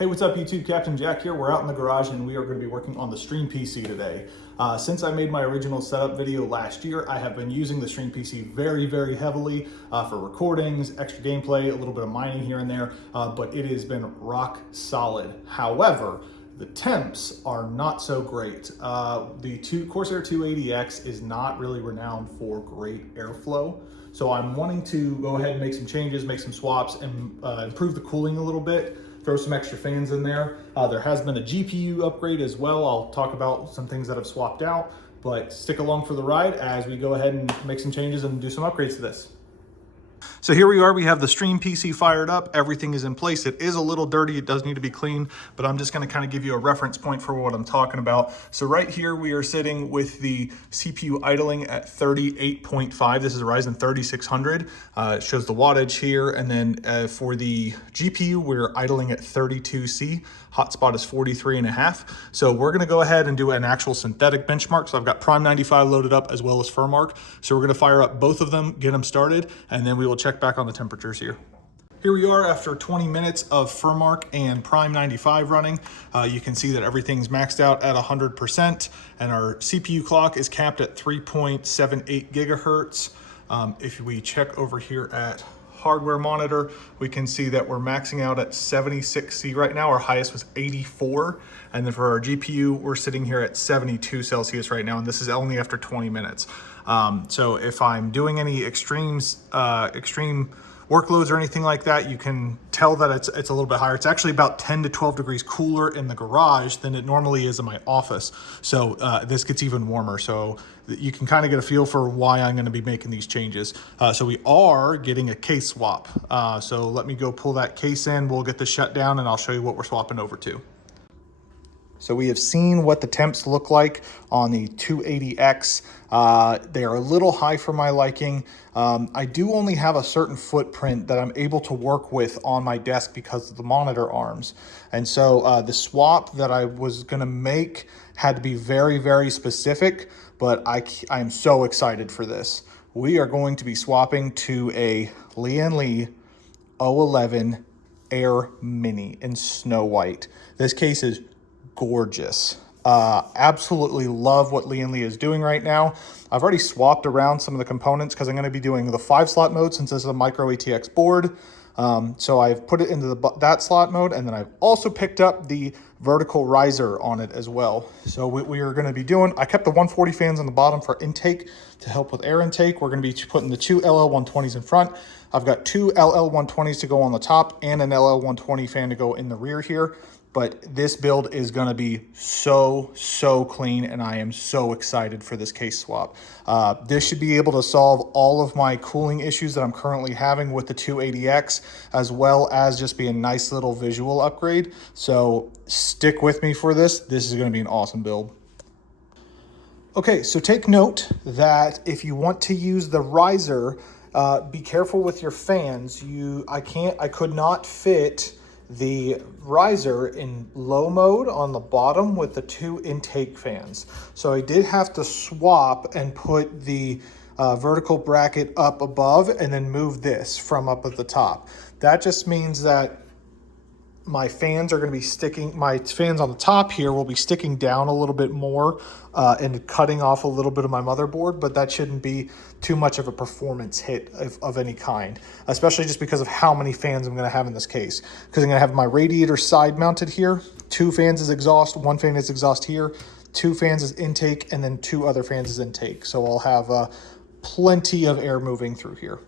Hey, what's up YouTube? Captain Jack here. We're out in the garage and we are going to be working on the Stream PC today. Since I made my original setup video last year, I have been using the Stream PC very heavily for recordings, extra gameplay, a little bit of mining here and there, but it has been rock solid. However, the temps are not so great. The Corsair 280X is not really renowned for great airflow. So I'm wanting to go ahead and make some changes, make some swaps, and improve the cooling a little bit, throw some extra fans in there. There has been a GPU upgrade as well. I'll talk about some things that I've swapped out, but stick along for the ride as we go ahead and make some changes and do some upgrades to this. So here we are, we have the Stream PC fired up. Everything is in place. It is a little dirty, it does need to be cleaned, but I'm just gonna kind of give you a reference point for what I'm talking about. So right here, we are sitting with the CPU idling at 38.5. This is a Ryzen 3600. It shows the wattage here. And then for the GPU, we're idling at 32C. Hotspot is 43.5. So we're gonna go ahead and do an actual synthetic benchmark. So I've got Prime 95 loaded up as well as Furmark. So we're gonna fire up both of them, get them started, and then we will check back on the temperatures here. Here we are after 20 minutes of Furmark and Prime 95 running. You can see that everything's maxed out at 100%, and our CPU clock is capped at 3.78 gigahertz. If we check over here at hardware monitor, we can see that we're maxing out at 76C right now. Our highest was 84. And then for our GPU, we're sitting here at 72 Celsius right now, and this is only after 20 minutes. So if I'm doing any extreme workloads or anything like that, you can tell that it's a little bit higher. It's actually about 10 to 12 degrees cooler in the garage than it normally is in my office. So this gets even warmer. So you can kind of get a feel for why I'm gonna be making these changes. So we are getting a case swap. So let me go pull that case in. We'll get this shut down and I'll show you what we're swapping over to. So we have seen what the temps look like on the 280X. They are a little high for my liking. I do only have a certain footprint that I'm able to work with on my desk because of the monitor arms. And so the swap that I was gonna make had to be very specific, but I am so excited for this. We are going to be swapping to a Lian-Li O11 Air Mini in Snow White. This case is gorgeous. Absolutely love what Lian-Li is doing right now. I've already swapped around some of the components because I'm going to be doing the 5-slot mode since this is a micro ATX board. So I've put it into that slot mode, and then I've also picked up the vertical riser on it as well. So we are going to be doing, I kept the 140 fans on the bottom for intake to help with air intake. We're going to be putting the 2 LL120s in front. I've got 2 LL120s to go on the top and an LL120 fan to go in the rear here. But this build is gonna be so clean, and I am so excited for this case swap. This should be able to solve all of my cooling issues that I'm currently having with the 280X, as well as just be a nice little visual upgrade. So stick with me for this. This is gonna be an awesome build. Okay, so take note that if you want to use the riser, be careful with your fans. I could not fit the riser in low mode on the bottom with the 2 intake fans. So I did have to swap and put the vertical bracket up above and then move this from up at the top. That just means that my fans are going to be sticking, my fans on the top here will be sticking down a little bit more and cutting off a little bit of my motherboard, but that shouldn't be too much of a performance hit of any kind, especially just because of how many fans I'm going to have in this case. Because I'm going to have my radiator side mounted here, 2 fans is exhaust, 1 fan is exhaust here, 2 fans is intake, and then 2 other fans is intake. So I'll have plenty of air moving through here.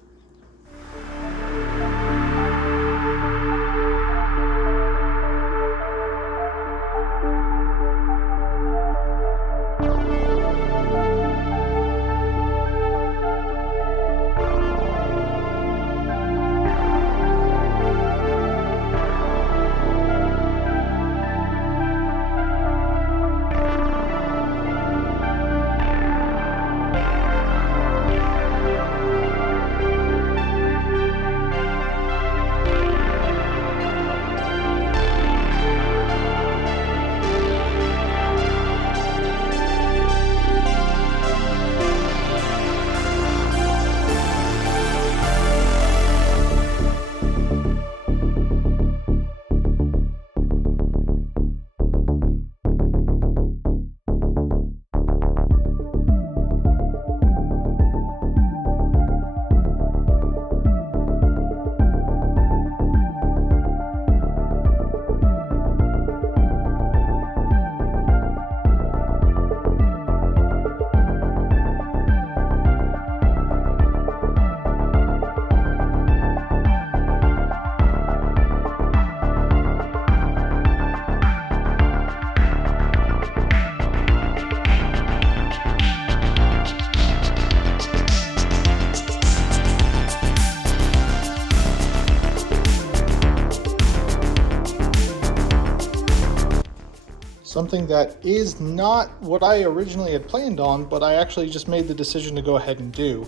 something that is not what I originally had planned on, but I actually just made the decision to go ahead and do.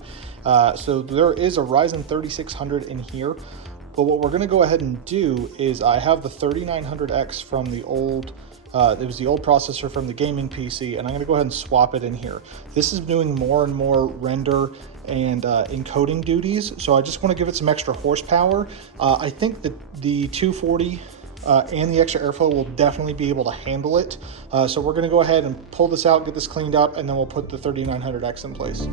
So there is a Ryzen 3600 in here, but what we're gonna go ahead and do is I have the 3900X from the old, it was the old processor from the gaming PC, and I'm gonna go ahead and swap it in here. This is doing more and more render and encoding duties, so I just wanna give it some extra horsepower. I think that the 240 and the extra airflow will definitely be able to handle it. So we're gonna go ahead and pull this out, get this cleaned up, and then we'll put the 3900X in place.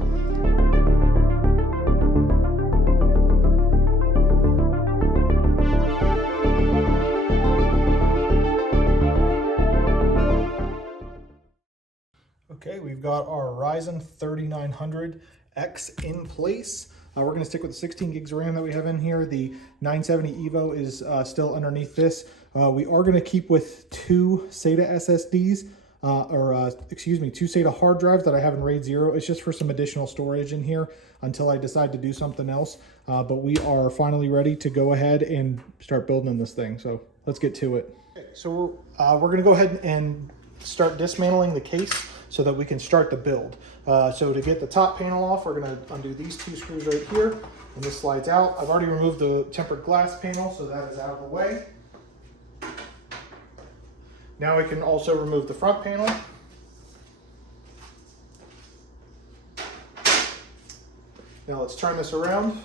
Okay, we've got our Ryzen 3900X in place. We're going to stick with the 16 gigs of RAM that we have in here. The 970 EVO is still underneath this. We are going to keep with two SATA SSDs, two SATA hard drives that I have in RAID 0. It's just for some additional storage in here until I decide to do something else. But we are finally ready to go ahead and start building this thing. So let's get to it. Okay, so we're going to go ahead and start dismantling the case so that we can start the build. So to get the top panel off, we're gonna undo these two screws right here, and this slides out. I've already removed the tempered glass panel, so that is out of the way. Now we can also remove the front panel. Now let's turn this around.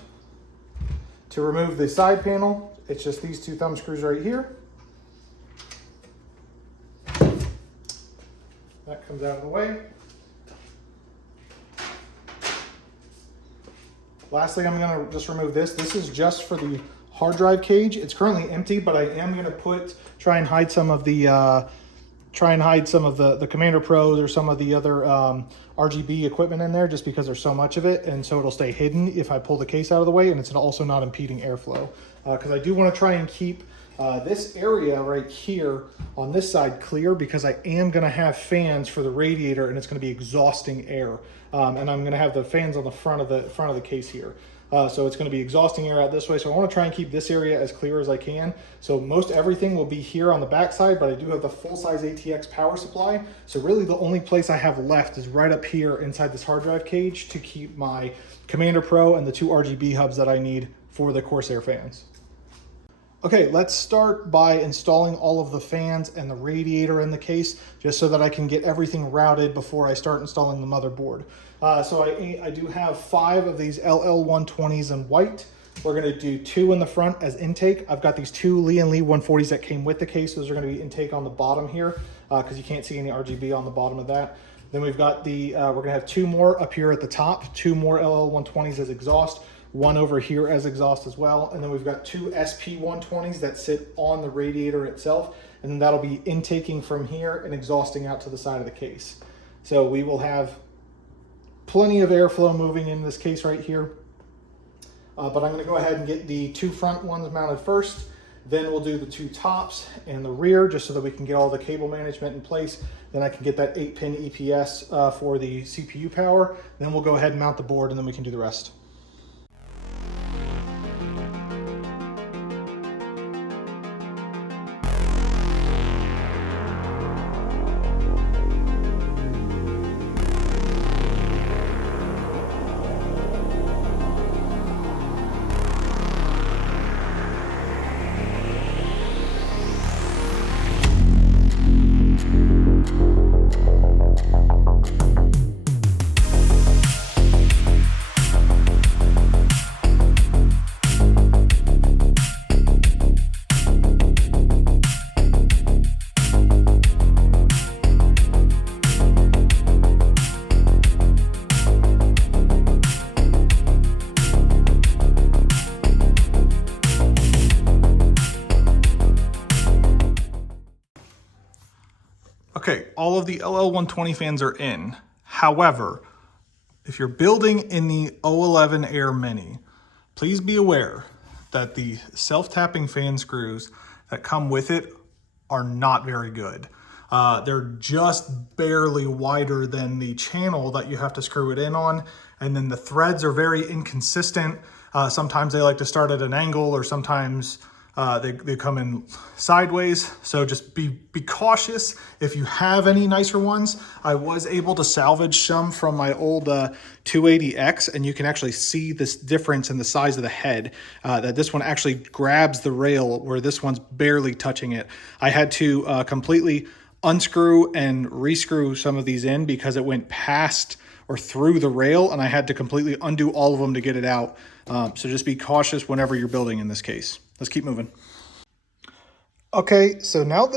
To remove the side panel, it's just these two thumb screws right here. That comes out of the way. Lastly, I'm going to just remove this. This is just for the hard drive cage. It's currently empty, but I am going to try and hide some of the Commander Pros or some of the other RGB equipment in there, just because there's so much of it, and so it'll stay hidden if I pull the case out of the way, and it's also not impeding airflow. Because I do want to try and keep this area right here on this side clear, because I am going to have fans for the radiator, and it's going to be exhausting air. And I'm going to have the fans on the front of the case here. So it's going to be exhausting air out this way. So I want to try and keep this area as clear as I can. So most everything will be here on the back side, but I do have the full-size ATX power supply. So really the only place I have left is right up here inside this hard drive cage to keep my Commander Pro and the two RGB hubs that I need for the Corsair fans. Okay, let's start by installing all of the fans and the radiator in the case, just so that I can get everything routed before I start installing the motherboard. So I do have 5 of these LL120s in white. We're gonna do 2 in the front as intake. I've got these 2 Lian-Li 140s that came with the case. Those are gonna be intake on the bottom here, because you can't see any RGB on the bottom of that. Then we've got the, we're gonna have 2 more up here at the top, 2 more LL120s as exhaust, 1 over here as exhaust as well. And then we've got 2 SP120s that sit on the radiator itself. And then that'll be intaking from here and exhausting out to the side of the case. So we will have plenty of airflow moving in this case right here. But I'm gonna go ahead and get the 2 front ones mounted first. Then we'll do the 2 tops and the rear, just so that we can get all the cable management in place. Then I can get that 8-pin EPS for the CPU power. Then we'll go ahead and mount the board, and then we can do the rest. Okay, all of the LL120 fans are in. However, if you're building in the O11 Air Mini, please be aware that the self-tapping fan screws that come with it are not very good. They're just barely wider than the channel that you have to screw it in on. And then the threads are very inconsistent. Sometimes they like to start at an angle, or sometimes They come in sideways, so just be cautious. If you have any nicer ones, I was able to salvage some from my old 280X, and you can actually see this difference in the size of the head, that this one actually grabs the rail where this one's barely touching it. I had to completely unscrew and rescrew some of these in because it went past or through the rail, and I had to completely undo all of them to get it out. So just be cautious whenever you're building in this case. Let's keep moving. Okay, so now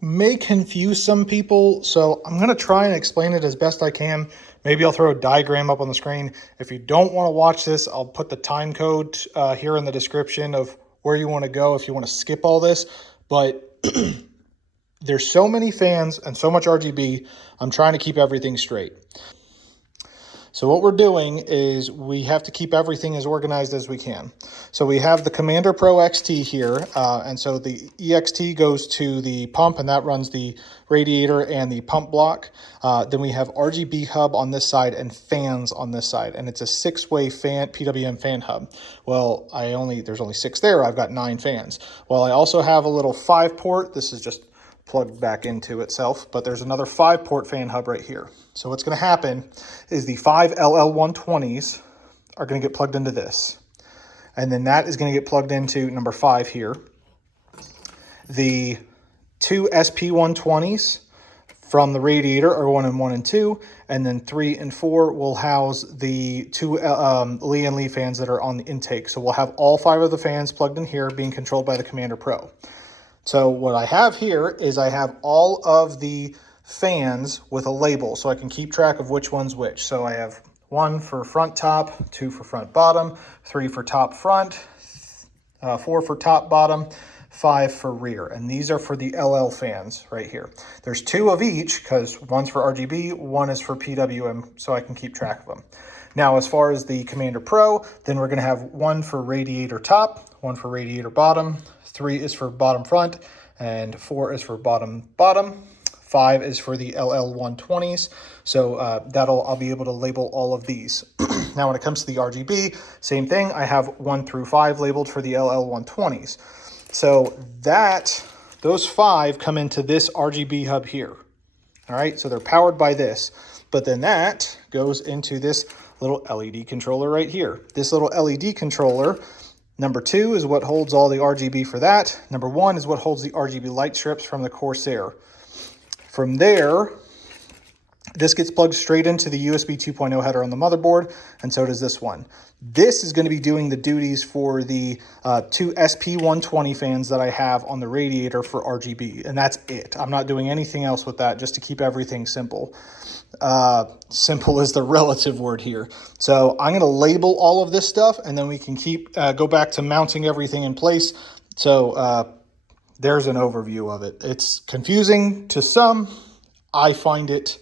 may confuse some people, so I'm going to try and explain it as best I can. Maybe I'll throw a diagram up on the screen. If you don't want to watch this, I'll put the time code here in the description of where you want to go if you want to skip all this. But there's so many fans and so much RGB, I'm trying to keep everything straight. So what we're doing is we have to keep everything as organized as we can. So we have the Commander Pro XT here, and so the EXT goes to the pump, and that runs the radiator and the pump block. Then we have RGB hub on this side and fans on this side, and it's a 6-way fan PWM fan hub. Well, there's only 6 there. I've got 9 fans. Well, I also have a little 5-port. This is just plugged back into itself, but there's another 5-port fan hub right here. So what's going to happen is the 5 LL120s are going to get plugged into this, and then that is going to get plugged into number 5 here. The 2 SP120s from the radiator are 1 and 1 and 2, and then 3 and 4 will house the 2 Lian-Li fans that are on the intake. So we'll have all 5 of the fans plugged in here being controlled by the Commander Pro. So what I have here is I have all of the fans with a label so I can keep track of which one's which. So I have 1 for front top, 2 for front bottom, 3 for top front, 4 for top bottom, 5 for rear. And these are for the LL fans right here. There's 2 of each because one's for RGB, 1 is for PWM, so I can keep track of them. Now, as far as the Commander Pro, then we're going to have 1 for radiator top, 1 for radiator bottom, 3 is for bottom front, and 4 is for bottom bottom. 5 is for the LL120s. So I'll be able to label all of these. Now, when it comes to the RGB, same thing. I have 1 through 5 labeled for the LL120s. So those 5 come into this RGB hub here. All right, so they're powered by this. But then that goes into this little LED controller right here. This little LED controller, number 2 is what holds all the RGB for that. Number 1 is what holds the RGB light strips from the Corsair. From there, this gets plugged straight into the USB 2.0 header on the motherboard, and so does this one. This is going to be doing the duties for the 2 SP120 fans that I have on the radiator for RGB, and that's it. I'm not doing anything else with that, just to keep everything simple. Simple is the relative word here. So I'm going to label all of this stuff, and then we can go back to mounting everything in place. So there's an overview of it. It's confusing to some. I find it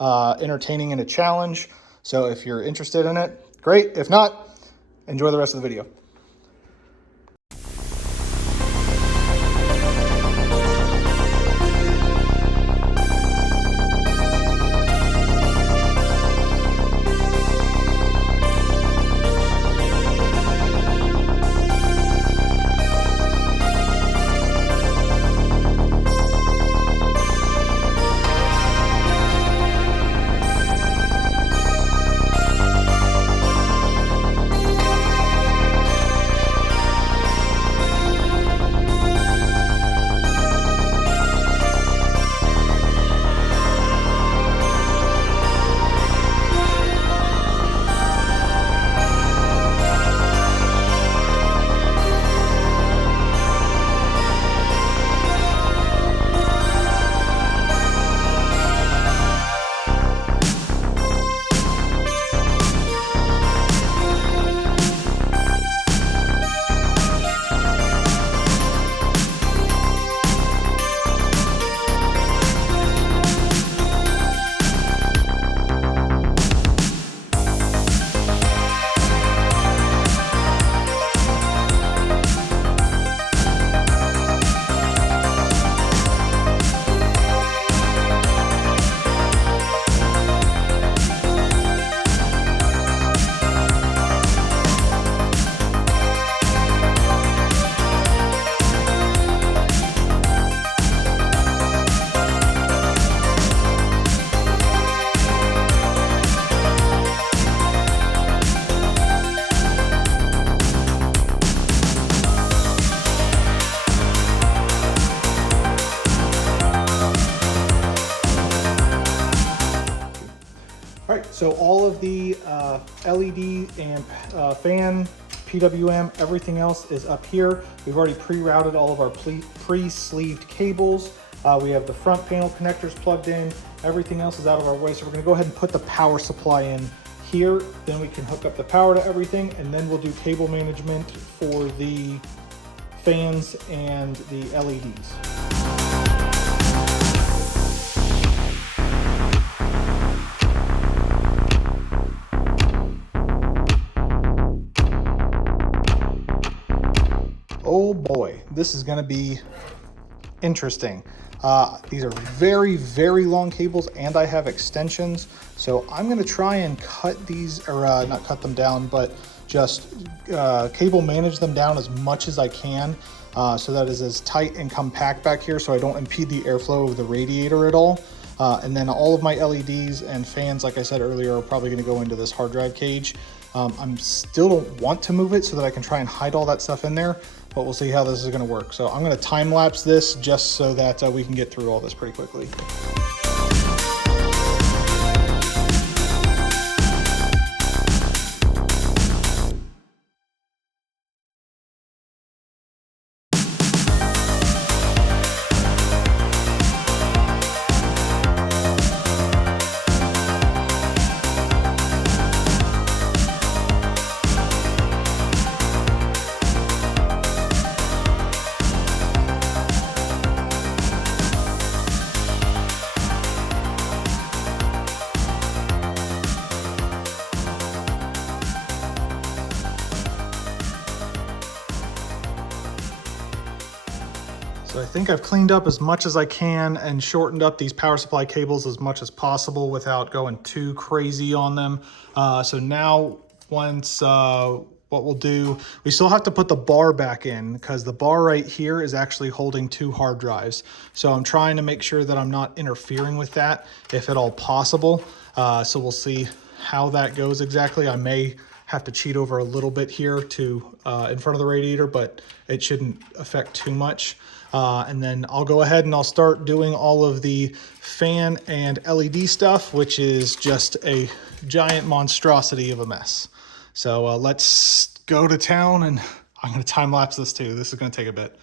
entertaining and a challenge. So if you're interested in it, great. If not, enjoy the rest of the video. right, so all of the LED and fan, PWM, everything else is up here. We've already pre-routed all of our pre-sleeved cables. We have the front panel connectors plugged in. Everything else is out of our way. So we're gonna go ahead and put the power supply in here. Then we can hook up the power to everything, and then we'll do cable management for the fans and the LEDs. Oh boy, this is gonna be interesting. These are very, very long cables, and I have extensions. So I'm gonna try and cut these, or not cut them down, but just cable manage them down as much as I can, so that is as tight and compact back here so I don't impede the airflow of the radiator at all. And then all of my LEDs and fans, like I said earlier, are probably gonna go into this hard drive cage. I'm still don't want to move it so that I can try and hide all that stuff in there, but we'll see how this is gonna work. So I'm gonna time lapse this just so that we can get through all this pretty quickly. So I think I've cleaned up as much as I can and shortened up these power supply cables as much as possible without going too crazy on them. So now once what we'll do, we still have to put the bar back in because the bar right here is actually holding 2 hard drives. So I'm trying to make sure that I'm not interfering with that if at all possible. So we'll see how that goes exactly. I may have to cheat over a little bit here to in front of the radiator, but it shouldn't affect too much. And then I'll go ahead and I'll start doing all of the fan and LED stuff, which is just a giant monstrosity of a mess. So let's go to town, and I'm going to time lapse this too. This is going to take a bit.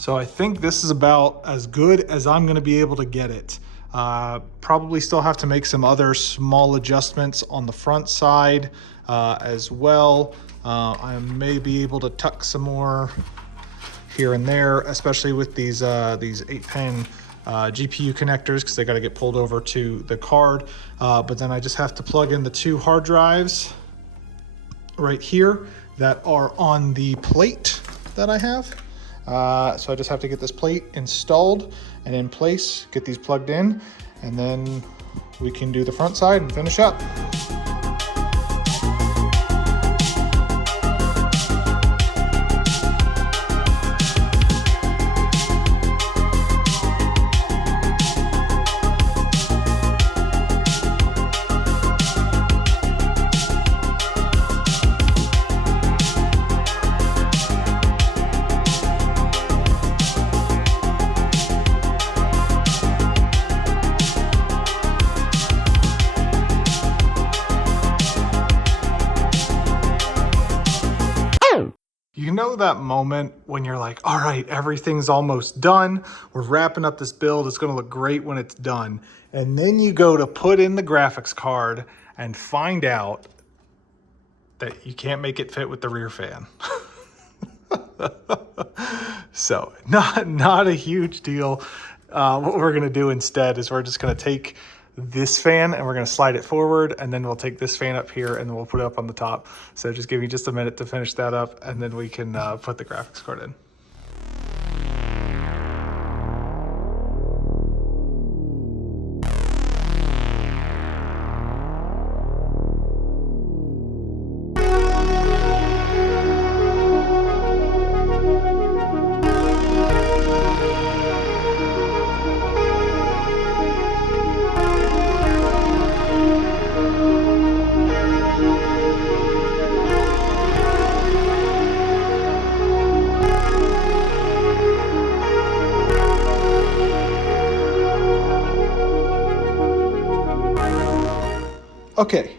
So I think this is about as good as I'm going to be able to get it. Probably still have to make some other small adjustments on the front side as well. I may be able to tuck some more here and there, especially with these 8-pin GPU connectors, because they got to get pulled over to the card. But then I just have to plug in the 2 hard drives right here that are on the plate that I have. So I just have to get this plate installed and in place, get these plugged in, and then we can do the front side and finish up. You know that moment when you're like, all right, everything's almost done. We're wrapping up this build. It's going to look great when it's done. And then you go to put in the graphics card and find out that you can't make it fit with the rear fan. So not a huge deal. What we're gonna do instead is we're just gonna take this fan and we're gonna slide it forward, and then we'll take this fan up here and then we'll put it up on the top. So just give me just a minute to finish that up, and then we can put the graphics card in. Okay,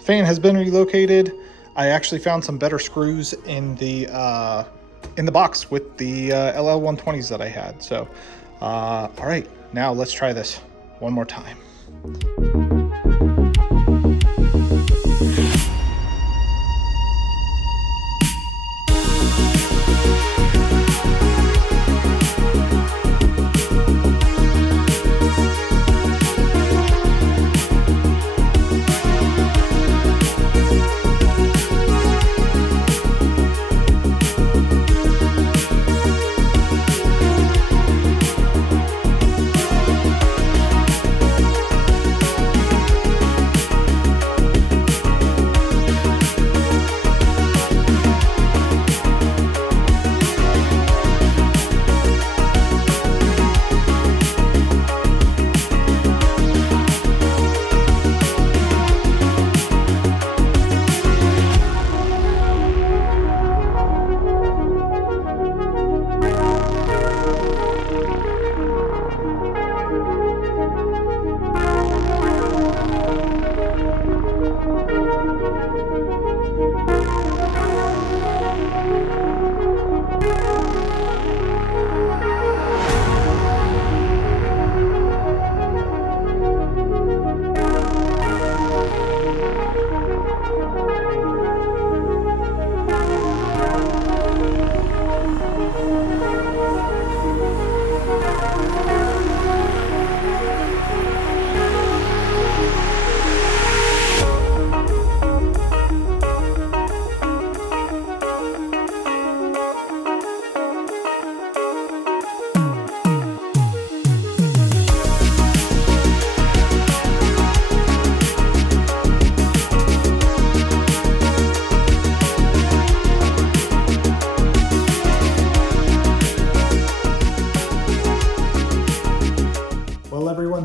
fan has been relocated. I actually found some better screws in the box with the LL120s that I had. So, all right, now let's try this one more time.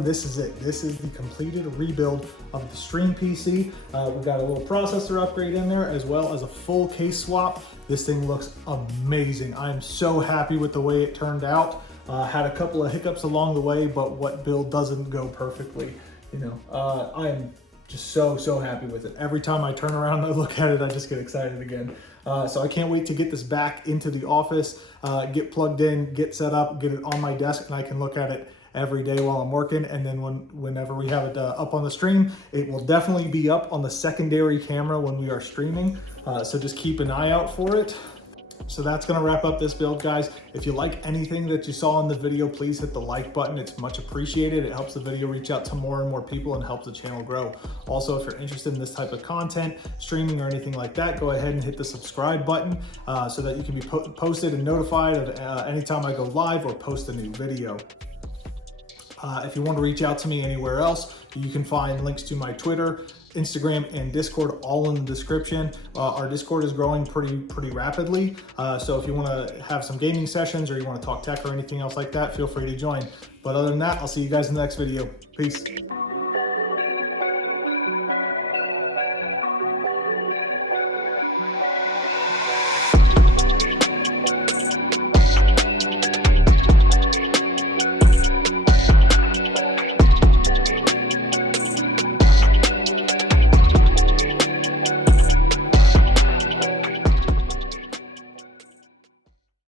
This is it. This is the completed rebuild of the Stream PC. We've got a little processor upgrade in there as well as a full case swap. This thing looks amazing. I am so happy with the way it turned out. Had a couple of hiccups along the way, but what build doesn't go perfectly? You know, I am just so happy with it. Every time I turn around and I look at it, I just get excited again. So I can't wait to get this back into the office, get plugged in, get set up, get it on my desk, and I can look at it every day while I'm working. And then whenever we have it up on the stream, it will definitely be up on the secondary camera when we are streaming. So just keep an eye out for it. So that's gonna wrap up this build, guys. If you like anything that you saw in the video, please hit the like button. It's much appreciated. It helps the video reach out to more and more people and helps the channel grow. Also, if you're interested in this type of content, streaming or anything like that, go ahead and hit the subscribe button so that you can be posted and notified of anytime I go live or post a new video. If you want to reach out to me anywhere else, you can find links to my Twitter, Instagram, and Discord all in the description. Our Discord is growing pretty rapidly. So if you want to have some gaming sessions or you want to talk tech or anything else like that, feel free to join. But other than that, I'll see you guys in the next video. Peace.